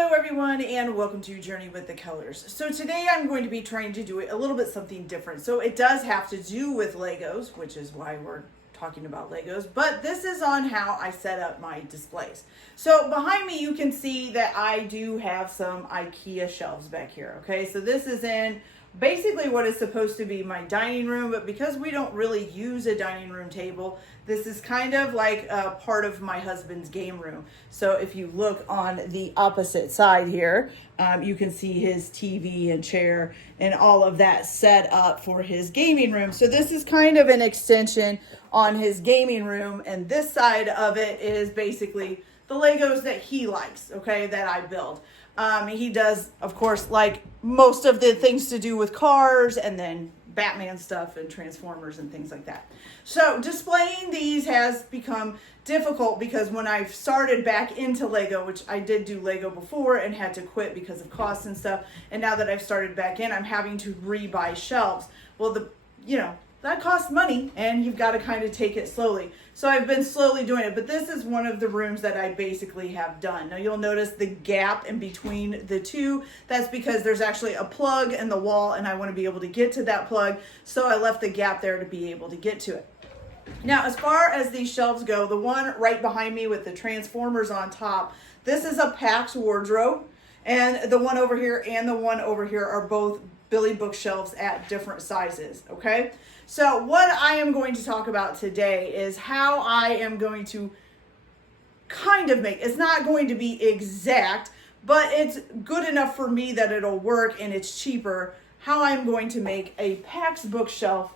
Hello everyone and welcome to Journey with the Colors. So today I'm going to be trying to do a little bit something different. So it does have to do with Legos, which is why we're talking about Legos, but this is on how I set up my displays. So behind me you can see that I do have some IKEA shelves back here, okay? So this is in basically what is supposed to be my dining room, but because we don't really use a dining room table, this is kind of like a part of my husband's game room. So if you look on the opposite side here, you can see his TV and chair and all of that set up for his gaming room. So this is kind of an extension on his gaming room, and this side of it is basically the Legos that he likes, okay, that I build. He does, of course, like most of the things to do with cars and then Batman stuff and Transformers and things like that. So displaying these has become difficult because when I've started back into Lego, which I did do Lego before and had to quit because of costs and stuff, and now that I've started back in, I'm having to rebuy shelves. Well, that costs money and you've got to kind of take it slowly. So I've been slowly doing it, but this is one of the rooms that I basically have done. Now you'll notice the gap in between the two. That's because there's actually a plug in the wall and I want to be able to get to that plug. So I left the gap there to be able to get to it. Now, as far as these shelves go, the one right behind me with the Transformers on top, this is a PAX wardrobe, and the one over here and the one over here are both Billy bookshelves at different sizes, okay? So what I am going to talk about today is how I am going to kind of make, it's not going to be exact, but it's good enough for me that it'll work and it's cheaper, how I'm going to make a PAX bookshelf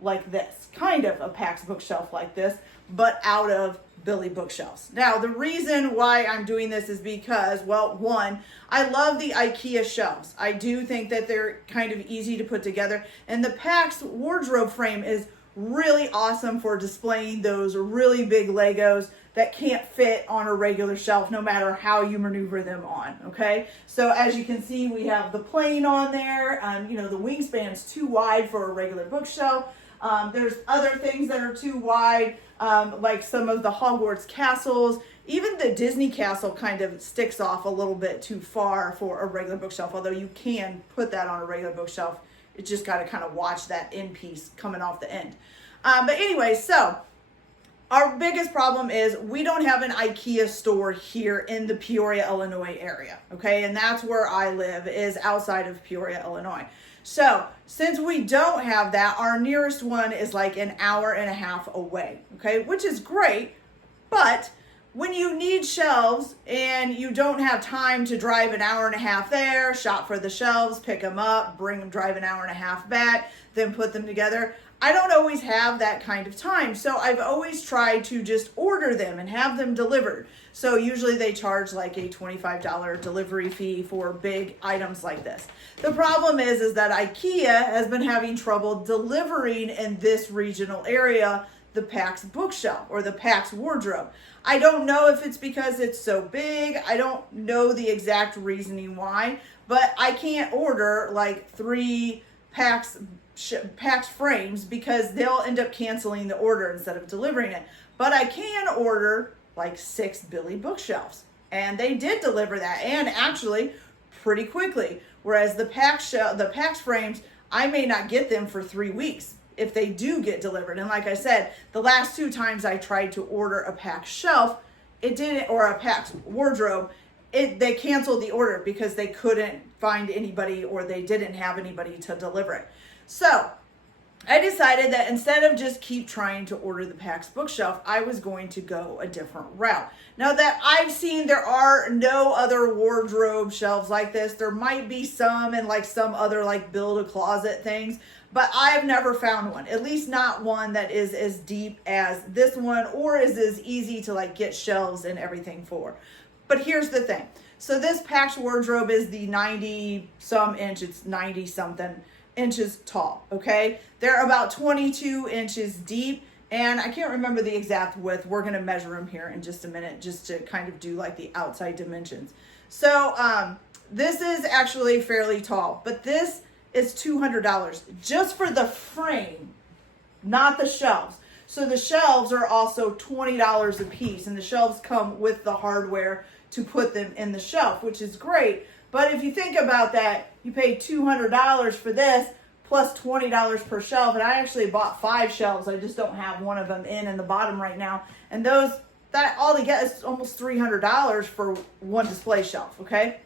like this, kind of a PAX bookshelf like this, but out of Billy bookshelves. Now, the reason why I'm doing this is because, well, one, I love the IKEA shelves. I do think that they're kind of easy to put together, and the PAX wardrobe frame is really awesome for displaying those really big Legos that can't fit on a regular shelf no matter how you maneuver them on, okay? So as you can see, we have the plane on there. The wingspan's too wide for a regular bookshelf. There's other things that are too wide, like some of the Hogwarts castles. Even the Disney castle kind of sticks off a little bit too far for a regular bookshelf, although you can put that on a regular bookshelf. It's just got to kind of watch that end piece coming off the end. But anyway, so our biggest problem is we don't have an IKEA store here in the Peoria, Illinois area, okay? And that's where I live, is outside of Peoria, Illinois. So since we don't have that, our nearest one is like an hour and a half away, okay? Which is great, but when you need shelves and you don't have time to drive an hour and a half there, shop for the shelves, pick them up, bring them, drive an hour and a half back, then put them together, I don't always have that kind of time. So I've always tried to just order them and have them delivered. So usually they charge like a $25 delivery fee for big items like this. The problem is that IKEA has been having trouble delivering in this regional area the PAX bookshelf or the PAX wardrobe. I don't know if it's because it's so big. I don't know the exact reasoning why, but I can't order like 3 PAX frames because they'll end up canceling the order instead of delivering it. But I can order like 6 Billy bookshelves, and they did deliver that, and actually pretty quickly. Whereas the PAX frames, I may not get them for 3 weeks if they do get delivered. And like I said, the last 2 times I tried to order a PAX shelf, it didn't, or a PAX wardrobe, they canceled the order because they couldn't find anybody or they didn't have anybody to deliver it. So I decided that instead of just keep trying to order the PAX bookshelf, I was going to go a different route. Now that I've seen, there are no other wardrobe shelves like this. There might be some and like some other like build a closet things, but I've never found one, at least not one that is as deep as this one or is as easy to like get shelves and everything for. But here's the thing. So this PAX wardrobe is the 90 some inch, it's 90 something inches tall, okay? They're about 22 inches deep, and I can't remember the exact width. We're gonna measure them here in just a minute just to kind of do like the outside dimensions. So this is actually fairly tall, but this is $200 just for the frame, not the shelves. So the shelves are also $20 a piece, and the shelves come with the hardware to put them in the shelf, which is great. But if you think about that, you pay $200 for this plus $20 per shelf. And I actually bought 5 shelves. I just don't have one of them in the bottom right now. And that all together is almost $300 for one display shelf, okay?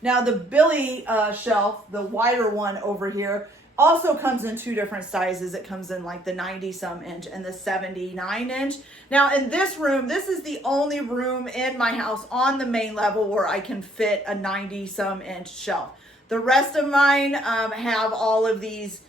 Now the Billy shelf, the wider one over here, also comes in 2 different sizes. It comes in like the 90-some inch and the 79 inch. Now in this room, this is the only room in my house on the main level where I can fit a 90-some inch shelf. The rest of mine have all of these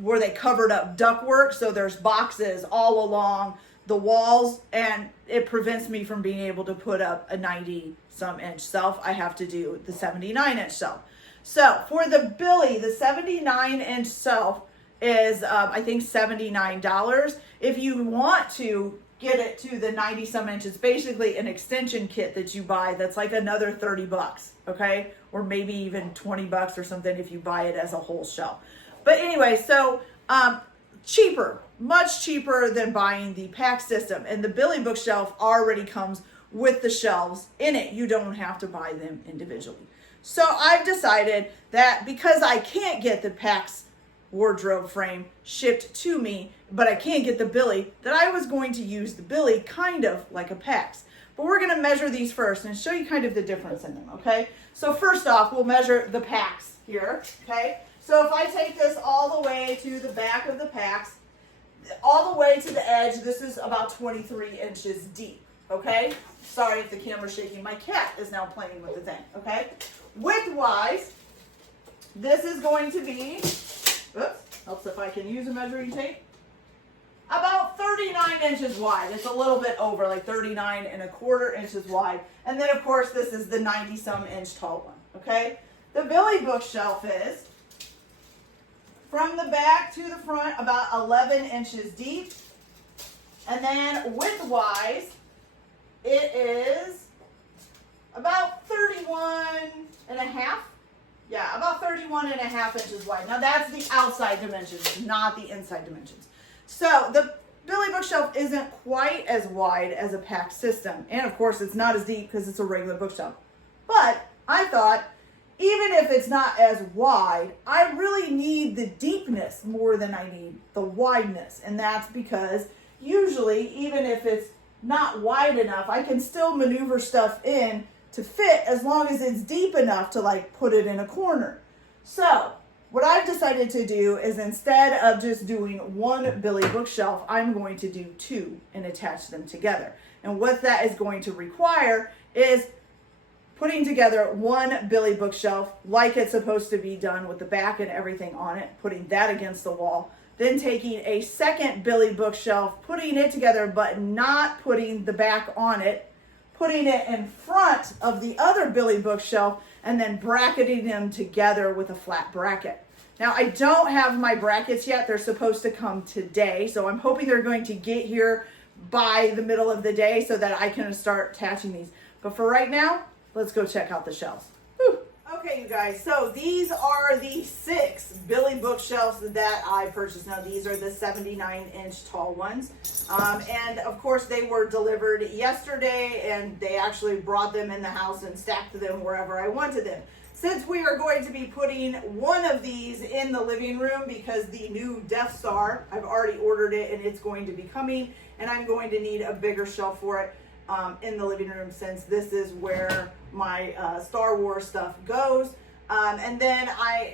where they covered up ductwork. So there's boxes all along the walls, and it prevents me from being able to put up a 90-some inch shelf. I have to do the 79 inch shelf. So for the Billy, the 79 inch shelf is, I think, $79. If you want to get it to the 90-some inch, it's basically an extension kit that you buy that's like another 30 bucks, okay? Or maybe even 20 bucks or something if you buy it as a whole shelf. But anyway, so cheaper, much cheaper than buying the pack system. And the Billy bookshelf already comes with the shelves in it. You don't have to buy them individually. So I've decided that because I can't get the PAX wardrobe frame shipped to me, but I can't get the Billy, that I was going to use the Billy kind of like a PAX. But we're going to measure these first and show you kind of the difference in them, okay? So first off, we'll measure the PAX here, okay? So if I take this all the way to the back of the PAX, all the way to the edge, this is about 23 inches deep, okay? Sorry if the camera's shaking. My cat is now playing with the thing, okay? Width-wise, this is going to be, oops, helps if I can use a measuring tape, about 39 inches wide. It's a little bit over, like 39.25 inches wide. And then, of course, this is the 90-some inch tall one, okay? The Billy bookshelf is, from the back to the front, about 11 inches deep. And then width-wise, it is about 31 and a half. Yeah, about 31 and a half inches wide. Now that's the outside dimensions, not the inside dimensions. So the Billy bookshelf isn't quite as wide as a PAX system. And of course it's not as deep because it's a regular bookshelf. But I thought, even if it's not as wide, I really need the deepness more than I need the wideness. And that's because usually, even if it's not wide enough, I can still maneuver stuff in to fit as long as it's deep enough to like put it in a corner. So what I've decided to do is, instead of just doing one Billy bookshelf, I'm going to do 2 and attach them together. And what that is going to require is putting together one Billy bookshelf like it's supposed to be done with the back and everything on it, putting that against the wall, then taking a second Billy bookshelf, putting it together but not putting the back on it, putting it in front of the other Billy bookshelf, and then bracketing them together with a flat bracket. Now, I don't have my brackets yet. They're supposed to come today, so I'm hoping they're going to get here by the middle of the day so that I can start attaching these. But for right now, let's go check out the shelves. Whew. Okay, you guys, so these are the 6 Billy bookshelves that I purchased. Now, these are the 79-inch tall ones. And, of course, they were delivered yesterday, and they actually brought them in the house and stacked them wherever I wanted them. Since we are going to be putting one of these in the living room because the new Death Star, I've already ordered it, and it's going to be coming, and I'm going to need a bigger shelf for it in the living room, since this is where my Star Wars stuff goes. And then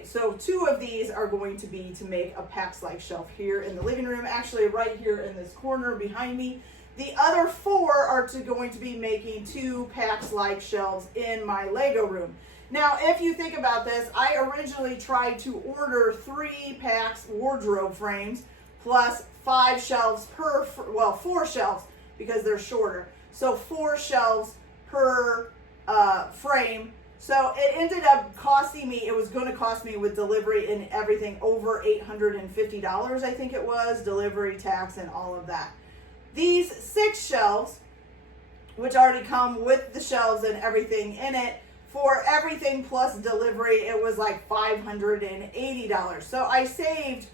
so 2 of these are going to be to make a PAX-like shelf here in the living room, actually right here in this corner behind me. The other 4 are going to be making 2 PAX-like shelves in my Lego room. Now, if you think about this, I originally tried to order 3 PAX wardrobe frames plus 5 shelves per, well, 4 shelves because they're shorter. So 4 shelves per frame. So it ended up costing me, it was going to cost me with delivery and everything over $850, I think it was, delivery, tax, and all of that. These 6 shelves, which already come with the shelves and everything in it, for everything plus delivery, it was like $580. So I saved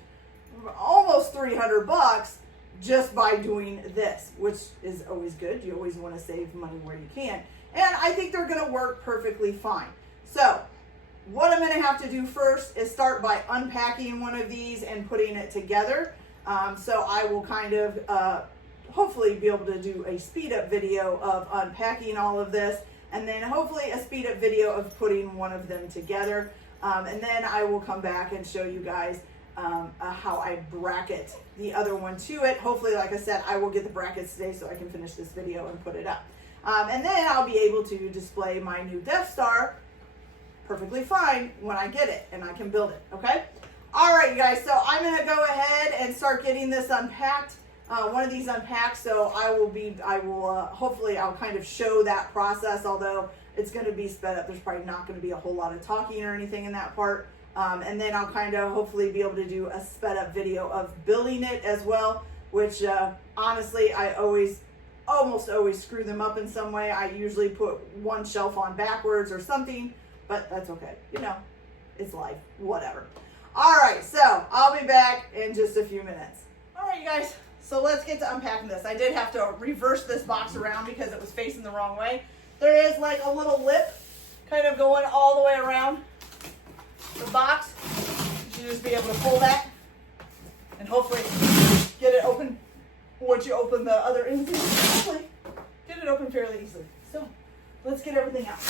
almost 300 bucks just by doing this, which is always good. You always want to save money where you can. and I think they're gonna work perfectly fine. So what I'm gonna have to do first is start by unpacking one of these and putting it together. So I will kind of hopefully be able to do a speed up video of unpacking all of this, and then hopefully a speed up video of putting one of them together. And then I will come back and show you guys how I bracket the other one to it. Hopefully, like I said, I will get the brackets today so I can finish this video and put it up. And then I'll be able to display my new Death Star perfectly fine when I get it and I can build it, okay? All right, you guys, so I'm gonna go ahead and start getting this unpacked. One of these unpacked, so hopefully I'll kind of show that process, although it's gonna be sped up. There's probably not gonna be a whole lot of talking or anything in that part. And then I'll kind of hopefully be able to do a sped up video of building it as well, which honestly, I almost always screw them up in some way. I usually put one shelf on backwards or something, but that's okay. You know, it's life, whatever. All right, so I'll be back in just a few minutes. All right, you guys, so let's get to unpacking this. I did have to reverse this box around because it was facing the wrong way. There is like a little lip kind of going all the way around the box. You should just be able to pull that and hopefully get it open once you open the other ends. Hopefully get it open fairly easily. So let's get everything out.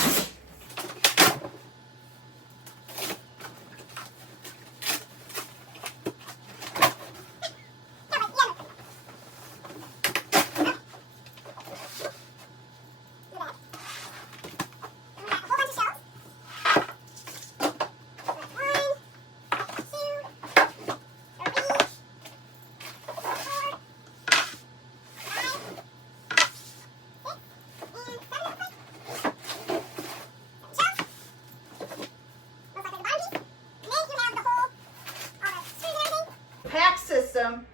System,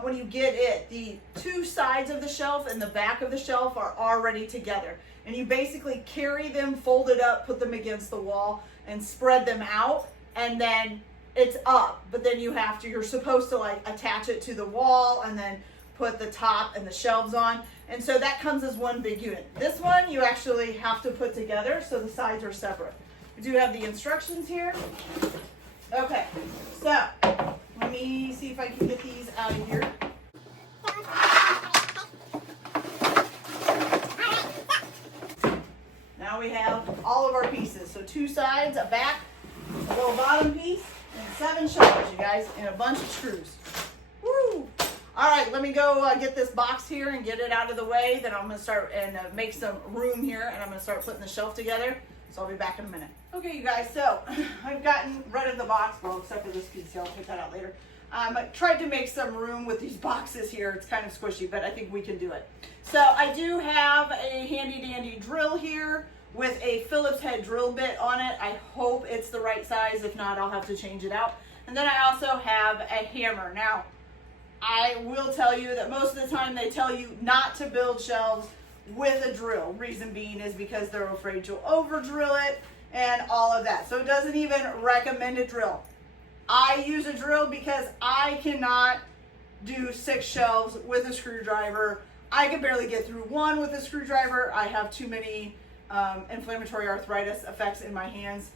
when you get it, the two sides of the shelf and the back of the shelf are already together, and you basically carry them folded up, put them against the wall and spread them out, and then it's up, but then you're supposed to like attach it to the wall and then put the top and the shelves on, and so that comes as one big unit. This one you actually have to put together, so the sides are separate. We do have the instructions here. Okay, so let me see if I can get these out of here. Now we have all of our pieces. So two sides, a back, a little bottom piece, and 7 shelves, you guys, and a bunch of screws. Woo! All right, let me go get this box here and get it out of the way. Then I'm going to start and make some room here, and I'm going to start putting the shelf together. So I'll be back in a minute. Okay, you guys, so I've gotten rid of the box, well, except for this piece here. I'll pick that out later. I tried to make some room with these boxes here. It's kind of squishy, but I think we can do it. So I do have a handy dandy drill here with a Phillips head drill bit on it. I hope it's the right size. If not, I'll have to change it out. And then I also have a hammer. Now, I will tell you that most of the time they tell you not to build shelves with a drill. Reason being is because they're afraid you'll over drill it and all of that. So it doesn't even recommend a drill. I use a drill because I cannot do 6 shelves with a screwdriver. I can barely get through one with a screwdriver. I have too many inflammatory arthritis effects in my hands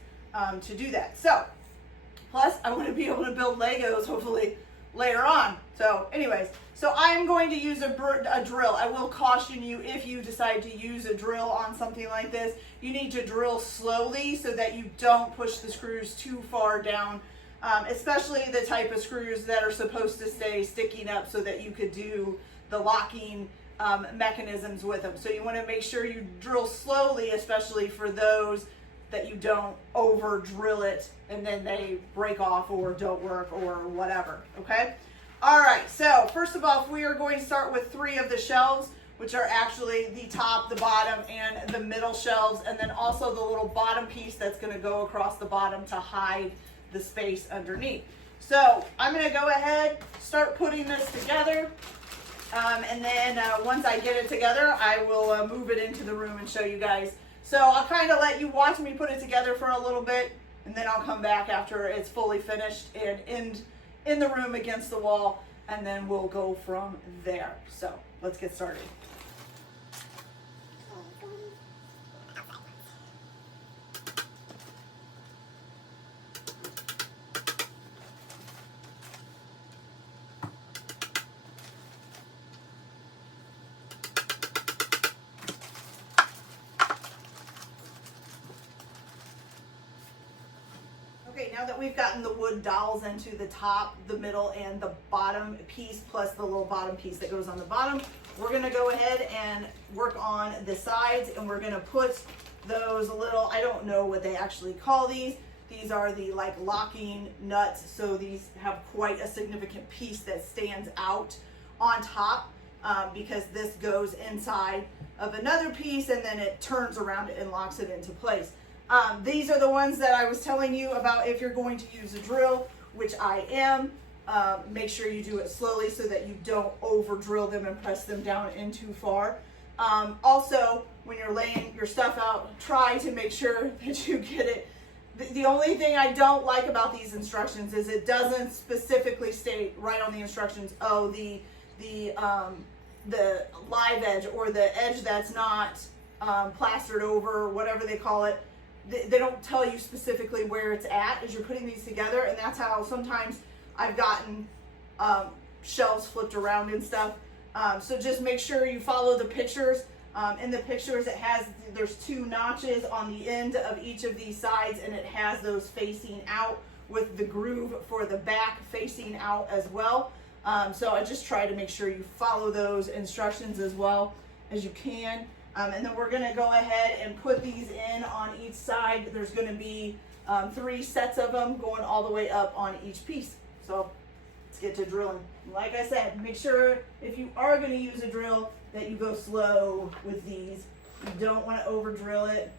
to do that. So, plus I want to be able to build Legos hopefully later on. So anyways, so I'm going to use a drill. I will caution you, if you decide to use a drill on something like this, you need to drill slowly so that you don't push the screws too far down, especially the type of screws that are supposed to stay sticking up so that you could do the locking mechanisms with them. So you want to make sure you drill slowly, especially for those that you don't over drill it and then they break off or don't work or whatever. Okay. All right. So first of all, we are going to start with 3 of the shelves, which are actually the top, the bottom, and the middle shelves, and then also the little bottom piece that's going to go across the bottom to hide the space underneath. So I'm going to go ahead, start putting this together. And then once I get it together, I will move it into the room and show you guys. So I'll kind of let you watch me put it together for a little bit, and then I'll come back after it's fully finished and in the room against the wall, and then we'll go from there. So let's get started. now that we've gotten the wood dowels into the top, the middle, and the bottom piece, plus the little bottom piece that goes on the bottom, we're gonna go ahead and work on the sides, and we're gonna put those little, I don't know what they actually call these. These are the like locking nuts, so these have quite a significant piece that stands out on top because this goes inside of another piece and then it turns around and locks it into place. These are the ones that I was telling you about if you're going to use a drill, which I am. Make sure you do it slowly so that you don't over drill them and press them down in too far. Also, when you're laying your stuff out, try to make sure that you get it. The only thing I don't like about these instructions is it doesn't specifically state right on the instructions, oh, the live edge or the edge that's not plastered over, whatever they call it. They don't tell you specifically where it's at as you're putting these together, and that's how sometimes I've gotten shelves flipped around and stuff. So just make sure you follow the pictures. In the pictures, there's 2 notches on the end of each of these sides, and it has those facing out with the groove for the back facing out as well. So I just try to make sure you follow those instructions as well as you can. And then we're gonna go ahead and put these in on each side. There's gonna be 3 sets of them going all the way up on each piece. So let's get to drilling. Like I said, make sure if you are gonna use a drill that you go slow with these. You don't wanna over drill it.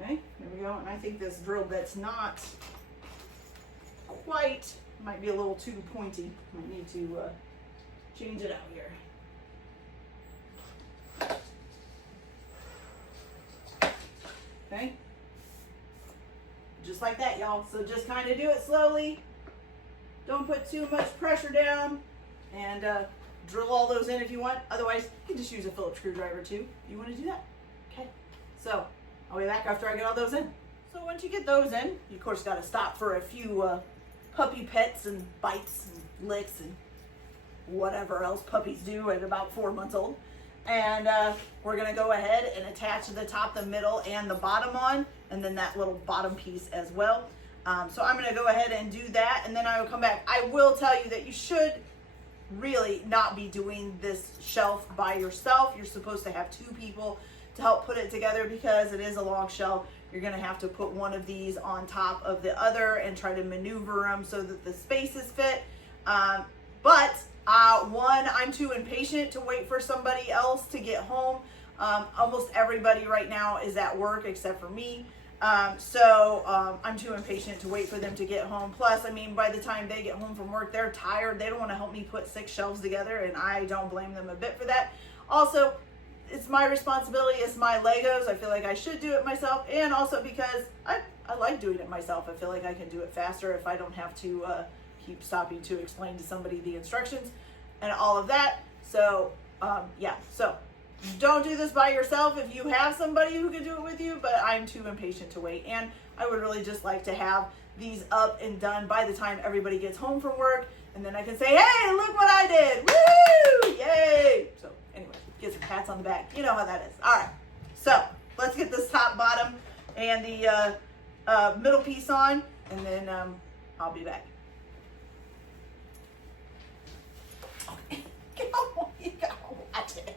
Okay, there we go. And I think this drill bit's not quite, might be a little too pointy. Might need to change it out here. Okay, just like that, y'all. So just kind of do it slowly. Don't put too much pressure down, and drill all those in if you want. Otherwise, you can just use a Phillips screwdriver too. You want to do that? Okay. So I'll be back after I get all those in. So once you get those in, you of course got to stop for a few puppy pets and bites and licks and whatever else puppies do at about 4 months old. And we're gonna go ahead and attach the top, the middle, and the bottom on, and then that little bottom piece as well. So I'm gonna go ahead and do that, and then I will come back. I will tell you that you should really not be doing this shelf by yourself. You're supposed to have 2 people to help put it together because it is a long shelf. You're gonna have to put one of these on top of the other and try to maneuver them so that the spaces fit. One, I'm too impatient to wait for somebody else to get home. Almost everybody right now is at work except for me. I'm too impatient to wait for them to get home. Plus, I mean, by the time they get home from work, they're tired. They don't want to help me put 6 shelves together, and I don't blame them a bit for that. Also, it's my responsibility. It's my Legos. I feel like I should do it myself, and also because I like doing it myself. I feel like I can do it faster if I don't have to keep stopping to explain to somebody the instructions and all of that. So, yeah. So don't do this by yourself if you have somebody who can do it with you, but I'm too impatient to wait. And I would really just like to have these up and done by the time everybody gets home from work. And then I can say, hey, look what I did. Woo! Yay! So anyway, get some pats on the back. You know how that is. All right. So let's get this top, bottom, and the middle piece on, and then I'll be back. You gotta watch it.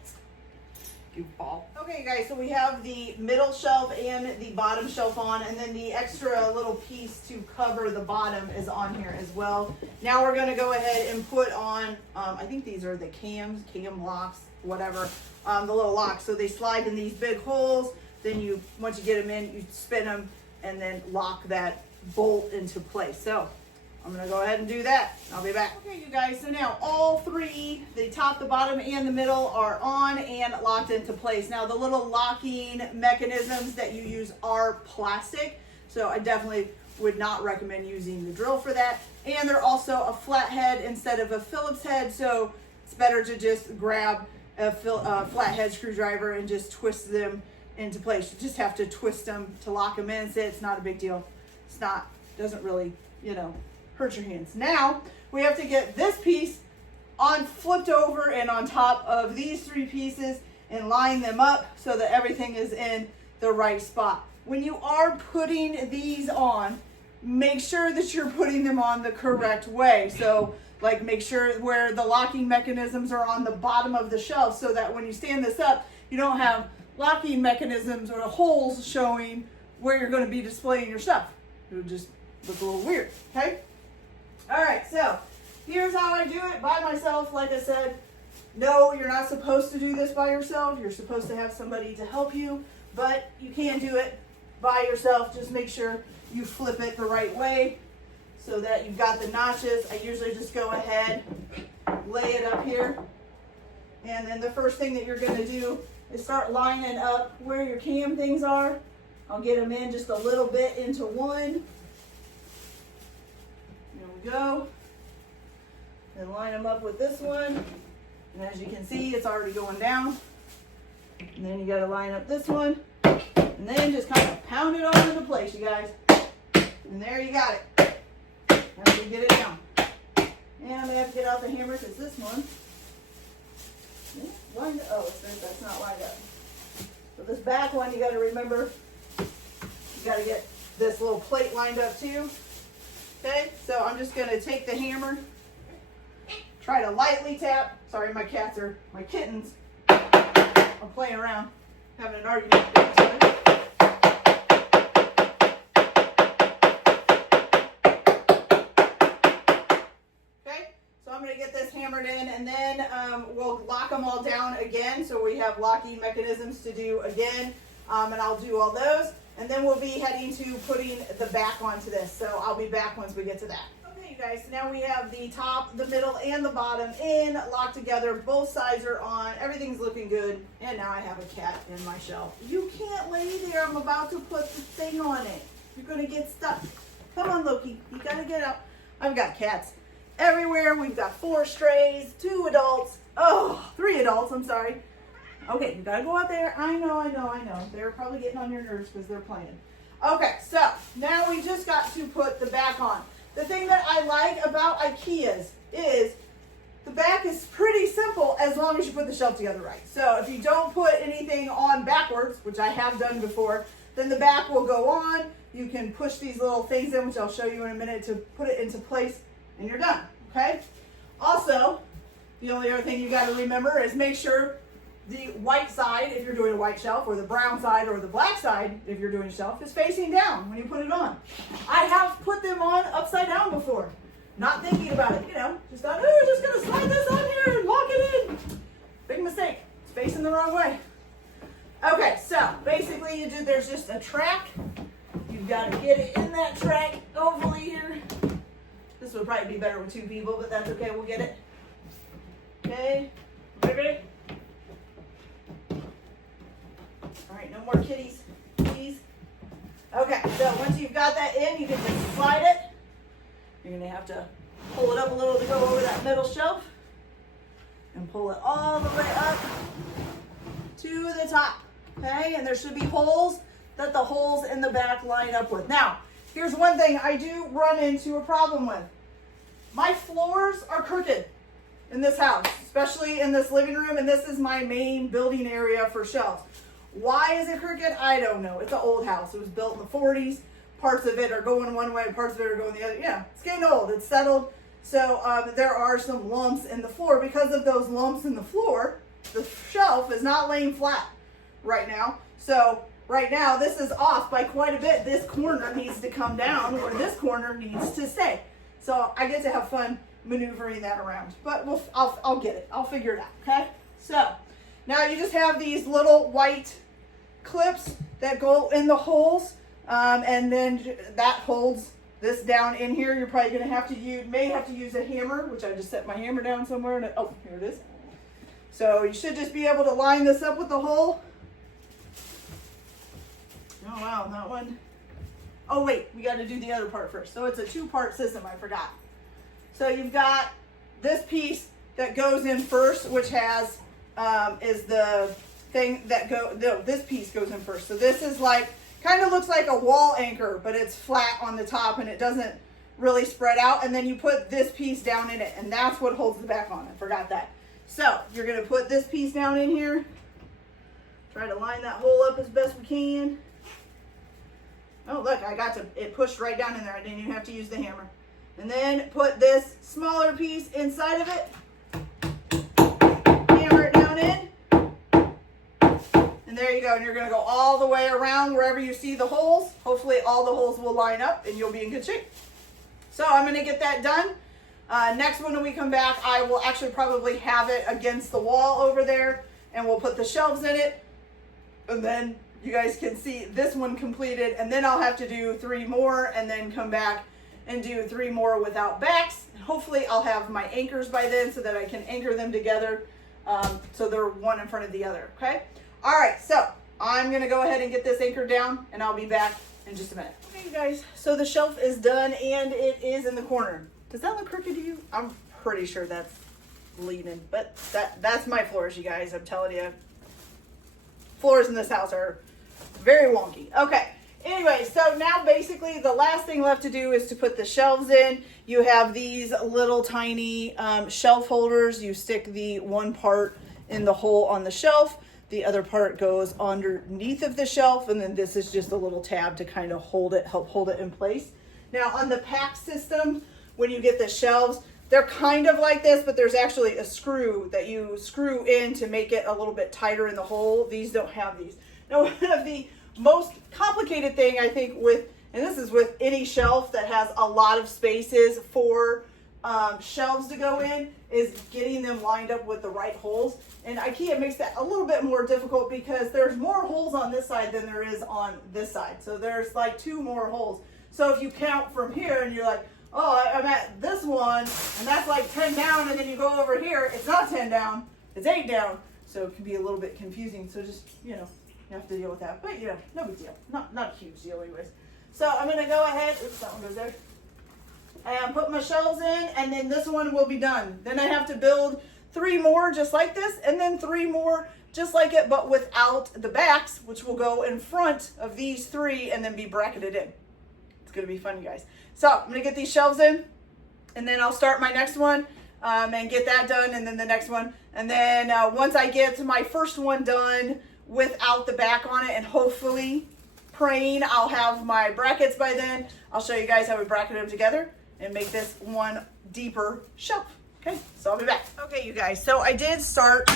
Goofball. Okay guys, so we have the middle shelf and the bottom shelf on, and then the extra little piece to cover the bottom is on here as well. Now we're gonna go ahead and put on, I think these are the cam locks, whatever, the little locks. So they slide in these big holes, then once you get them in, you spin them and then lock that bolt into place. So I'm gonna go ahead and do that. I'll be back. Okay, you guys, so now all 3, the top, the bottom, and the middle are on and locked into place. Now the little locking mechanisms that you use are plastic, so I definitely would not recommend using the drill for that. And they're also a flat head instead of a Phillips head, so it's better to just grab a flathead screwdriver and just twist them into place. You just have to twist them to lock them in. It's not a big deal. Doesn't really, hurt your hands. Now we have to get this piece flipped over and on top of these 3 pieces, and line them up so that everything is in the right spot. When you are putting these on, make sure that you're putting them on the correct way. So like make sure where the locking mechanisms are on the bottom of the shelf so that when you stand this up, you don't have locking mechanisms or holes showing where you're going to be displaying your stuff. It would just look a little weird, okay? All right, so here's how I do it by myself. Like I said, no, you're not supposed to do this by yourself. You're supposed to have somebody to help you, but you can do it by yourself. Just make sure you flip it the right way so that you've got the notches. I usually just go ahead, lay it up here, and then the first thing that you're going to do is start lining up where your cam things are. I'll get them in just a little bit into one. There we go. Then line them up with this one. And as you can see, it's already going down. And then you got to line up this one. And then just kind of pound it all into place, you guys. And there you got it. After you get it down. And I'm going to have to get out the hammer because this one, lined up. Oh, that's not lined up. So this back one, you got to remember, you got to get this little plate lined up too. Okay, so I'm just going to take the hammer, try to lightly tap. Sorry, my kittens are playing around, having an argument with each other. Okay, so I'm going to get this hammered in, and then we'll lock them all down again. So we have locking mechanisms to do again, and I'll do all those. And then we'll be heading to putting the back onto this. So I'll be back once we get to that. Okay, you guys, so now we have the top, the middle, and the bottom in, locked together. Both sides are on. Everything's looking good. And now I have a cat in my shelf. You can't lay there. I'm about to put the thing on it. You're going to get stuck. Come on, Loki. You got to get out. I've got cats everywhere. We've got 4 strays, 2 adults. Oh, 3 adults, I'm sorry. Okay, you gotta go out there. I know. They're probably getting on your nerves because they're playing. Okay, so now we just got to put the back on. The thing that I like about IKEA's is the back is pretty simple as long as you put the shelf together right. So if you don't put anything on backwards, which I have done before, then the back will go on. You can push these little things in, which I'll show you in a minute, to put it into place, and you're done, okay? Also, the only other thing you gotta remember is make sure the white side, if you're doing a white shelf, or the brown side, or the black side, if you're doing a shelf, is facing down when you put it on. I have put them on upside down before, not thinking about it, just thought, oh, just gonna slide this on here and lock it in. Big mistake, it's facing the wrong way. Okay, so basically there's just a track. You've got to get it in that track, hopefully here. This would probably be better with 2 people, but that's okay, we'll get it. Okay, ready? All right, no more kitties, please. Okay, so once you've got that in, you can just slide it. You're gonna have to pull it up a little to go over that middle shelf and pull it all the way up to the top, okay? And there should be holes that the holes in the back line up with. Now, here's one thing I do run into a problem with. My floors are crooked in this house, especially in this living room, and this is my main building area for shelves. Why is it crooked? I don't know. It's an old house. It was built in the 40s. Parts of it are going one way, parts of it are going the other. Yeah, it's getting old. It's settled. So there are some lumps in the floor. Because of those lumps in the floor, the shelf is not laying flat right now. So right now, this is off by quite a bit. This corner needs to come down, or this corner needs to stay. So I get to have fun maneuvering that around. But I'll get it. I'll figure it out, okay? So now you just have these little white clips that go in the holes, and then that holds this down in here. You're probably going to have to use a hammer, which I just set my hammer down somewhere. And oh, here it is. So you should just be able to line this up with the hole. Oh wow, that one. Oh wait, we got to do the other part first. So it's a 2-part system, I forgot. So you've got this piece that goes in first, which has is the thing that this piece goes in first. So this is like, kind of looks like a wall anchor, but it's flat on the top and it doesn't really spread out. And then you put this piece down in it, and that's what holds the back on. I forgot that. So you're going to put this piece down in here, Try to line that hole up as best we can. Oh, look, it pushed right down in there. I didn't even have to use the hammer. And then put this smaller piece inside of it. Hammer it down in. And there you go. And you're going to go all the way around wherever you see the holes. Hopefully all the holes will line up and you'll be in good shape. So I'm going to get that done. Next one when we come back, I will actually probably have it against the wall over there. And we'll put the shelves in it. And then you guys can see this one completed. And then I'll have to do 3 more and then come back and do 3 more without backs. And hopefully I'll have my anchors by then so that I can anchor them together so they're one in front of the other, okay? All right, so I'm gonna go ahead and get this anchored down and I'll be back in just a minute. Okay, you guys, so the shelf is done and it is in the corner. Does that look crooked to you? I'm pretty sure that's leaning, but that's my floors, you guys. I'm telling you, floors in this house are very wonky. Okay. Anyway, so now basically the last thing left to do is to put the shelves in. You have these little tiny shelf holders. You stick the one part in the hole on the shelf. The other part goes underneath of the shelf. And then this is just a little tab to kind of help hold it in place. Now on the pack system, when you get the shelves, they're kind of like this, but there's actually a screw that you screw in to make it a little bit tighter in the hole. These don't have these. Now, one of the most complicated thing I think and this is with any shelf that has a lot of spaces for shelves to go in, is getting them lined up with the right holes. And IKEA makes that a little bit more difficult because there's more holes on this side than there is on this side. So there's like 2 more holes. So if you count from here and you're like, oh, I'm at this one and that's like 10 down, and then you go over here, it's not 10 down, it's 8 down. So it can be a little bit confusing. So just, you have to deal with that. But, no big deal. Not a huge deal anyways. So I'm going to go ahead. Oops, that one goes there. And put my shelves in, and then this one will be done. Then I have to build 3 more just like this, and then 3 more just like it, but without the backs, which will go in front of these 3 and then be bracketed in. It's going to be fun, you guys. So I'm going to get these shelves in, and then I'll start my next one and get that done, and then the next one. And then once I get my first one done without the back on it, and hopefully praying I'll have my brackets by then, I'll show you guys how we bracket them together and make this one deeper shelf. Okay, so I'll be back. Okay, you guys, so I did start,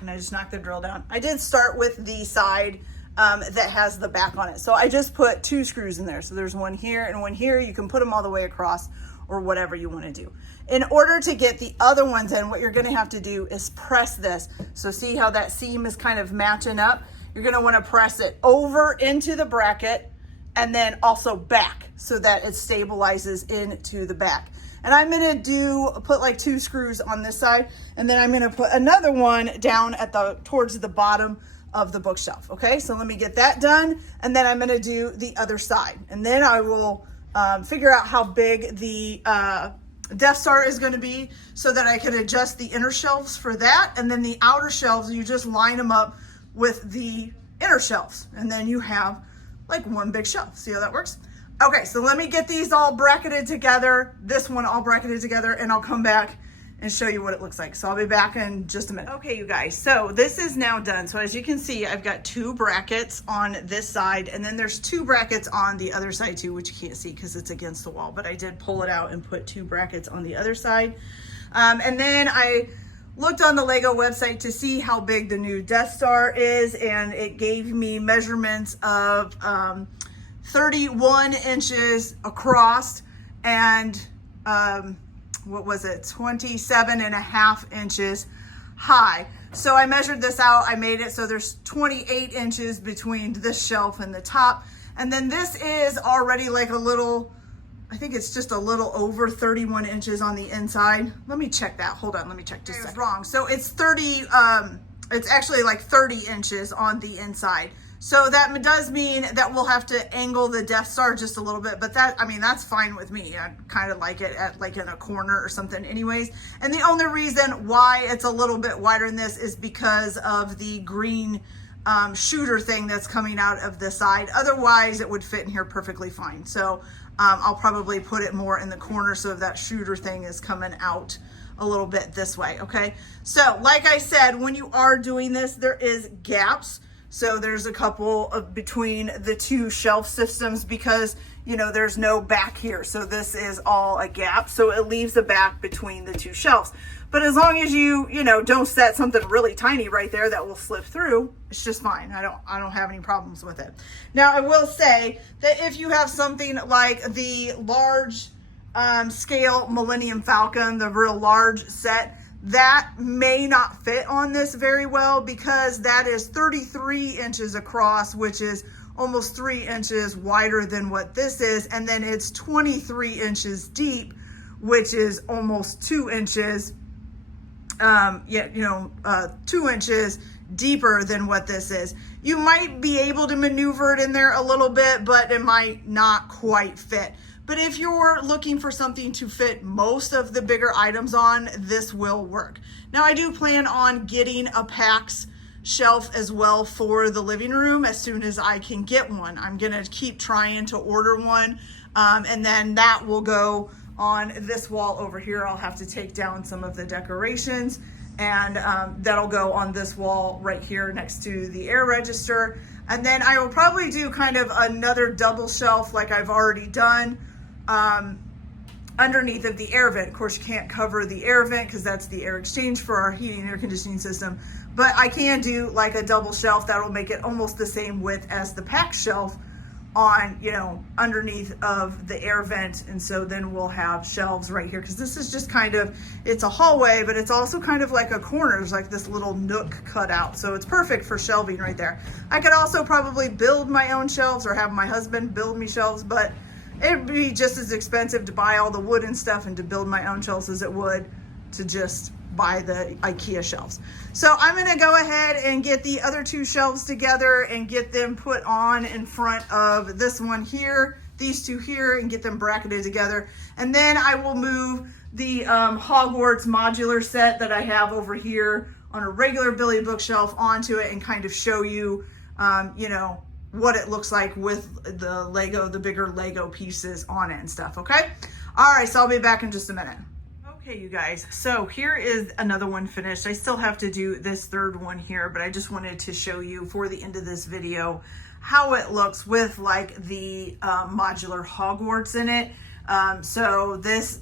and I just knocked the drill down. I did start with the side that has the back on it. So I just put 2 screws in there. So there's one here and one here. You can put them all the way across or whatever you want to do. In order to get the other ones in, what you're going to have to do is press this. So see how that seam is kind of matching up? You're going to want to press it over into the bracket and then also back so that it stabilizes into the back. And I'm going to put like 2 screws on this side, and then I'm going to put another one down at towards the bottom of the bookshelf. Okay, so let me get that done, and then I'm going to do the other side, and then I will figure out how big the Death Star is going to be so that I can adjust the inner shelves for that, and then the outer shelves, you just line them up with the inner shelves, and then you have like one big shelf. See how that works? Okay, so let me get these all bracketed together, this one all bracketed together, and I'll come back and show you what it looks like. So I'll be back in just a minute. Okay, you guys, so this is now done. So as you can see, I've got 2 brackets on this side, and then there's 2 brackets on the other side too, which you can't see because it's against the wall, but I did pull it out and put 2 brackets on the other side. And then I looked on the Lego website to see how big the new Death Star is, and it gave me measurements of 31 inches across and what was it, 27.5 inches high. So I measured this out, I made it so there's 28 inches between this shelf and the top. And then this is already like a little, I think it's just a little over 31 inches on the inside. Let me check that, hold on, let me check just a second. Wrong, so it's it's actually like 30 inches on the inside. So that does mean that we'll have to angle the Death Star just a little bit, but that's fine with me. I kind of like it at like in a corner or something anyways. And the only reason why it's a little bit wider than this is because of the green shooter thing that's coming out of the side. Otherwise it would fit in here perfectly fine. So I'll probably put it more in the corner so that shooter thing is coming out a little bit this way, okay? So like I said, when you are doing this, there is gaps. So there's a couple of between the two shelf systems because, you know, there's no back here. So this is all a gap. So it leaves a back between the two shelves. But as long as you know, don't set something really tiny right there that will slip through, it's just fine. I don't have any problems with it. Now, I will say that if you have something like the large scale Millennium Falcon, the real large set, that may not fit on this very well because that is 33 inches across, which is almost 3 inches wider than what this is. And then it's 23 inches deep, which is almost 2 inches 2 inches deeper than what this is. You might be able to maneuver it in there a little bit, but it might not quite fit. But if you're looking for something to fit most of the bigger items on, this will work. Now, I do plan on getting a PAX shelf as well for the living room as soon as I can get one. I'm gonna keep trying to order one, and then that will go on this wall over here. I'll have to take down some of the decorations, and that'll go on this wall right here next to the air register. And then I will probably do kind of another double shelf like I've already done underneath of the air vent. Of course, you can't cover the air vent because that's the air exchange for our heating and air conditioning system. But I can do like a double shelf that will make it almost the same width as the PAX shelf on, you know, underneath of the air vent. And so then we'll have shelves right here because this is just kind of, it's a hallway, but it's also kind of like a corner. There's like this little nook cut out. So it's perfect for shelving right there. I could also probably build my own shelves or have my husband build me shelves, but it'd be just as expensive to buy all the wood and stuff and to build my own shelves as it would to just buy the IKEA shelves. So I'm gonna go ahead and get the other two shelves together and get them put on in front of this one here, these two here, and get them bracketed together. And then I will move the Hogwarts modular set that I have over here on a regular Billy bookshelf onto it and kind of show you, you know, what it looks like with the Lego, the bigger Lego pieces on it and stuff, okay? All right, so I'll be back in just a minute. Okay, you guys, so here is another one finished. I still have to do this third one here, but I just wanted to show you for the end of this video how it looks with like the modular Hogwarts in it. So this,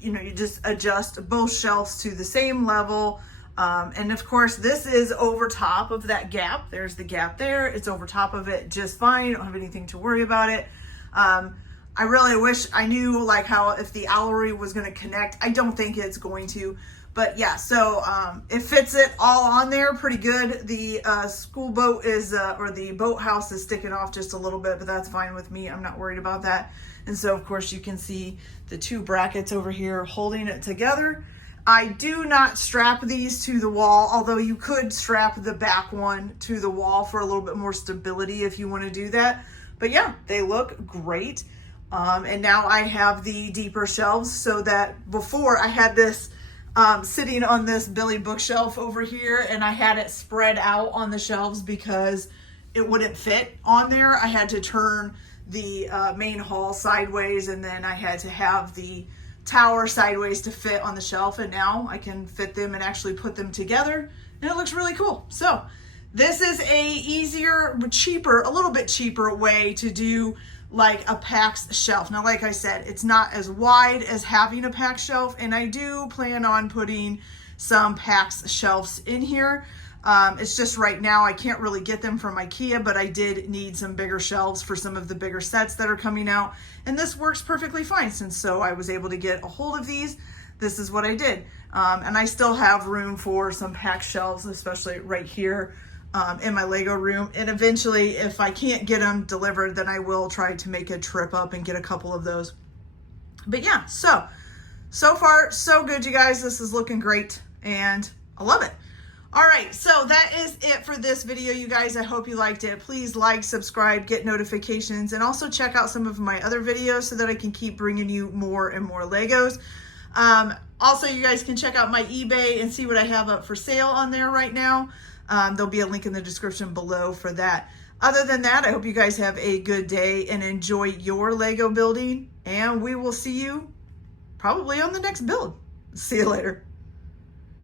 you know, you just adjust both shelves to the same level. And of course, this is over top of that gap. There's the gap there. It's over top of it just fine. You don't have anything to worry about it. I really wish I knew like how if the owlery was going to connect. I don't think it's going to, but yeah, so it fits it all on there pretty good. The school boat is, or the boathouse is sticking off just a little bit, but that's fine with me. I'm not worried about that. And so of course you can see the two brackets over here holding it together. I do not strap these to the wall, although you could strap the back one to the wall for a little bit more stability if you want to do that. But yeah, they look great. And now I have the deeper shelves so that before I had this sitting on this Billy bookshelf over here and I had it spread out on the shelves because it wouldn't fit on there. I had to turn the main hall sideways and then I had to have the tower sideways to fit on the shelf, and now I can fit them and actually put them together and it looks really cool. So this is a easier, cheaper, a little bit cheaper way to do like a PAX shelf. Now, like I said, it's not as wide as having a PAX shelf, and I do plan on putting some PAX shelves in here. It's just right now I can't really get them from IKEA, but I did need some bigger shelves for some of the bigger sets that are coming out, and this works perfectly fine. Since so I was able to get a hold of these, this is what I did. And I still have room for some PAX shelves, especially right here in my Lego room. And eventually, if I can't get them delivered, then I will try to make a trip up and get a couple of those. But yeah, so far so good, you guys. This is looking great and I love it. All right, so that is it for this video, you guys. I hope you liked it. Please like, subscribe, get notifications, and also check out some of my other videos so that I can keep bringing you more and more Legos. Also, you guys can check out my eBay and see what I have up for sale on there right now. There'll be a link in the description below for that. Other than that, I hope you guys have a good day and enjoy your Lego building, and we will see you probably on the next build. See you later.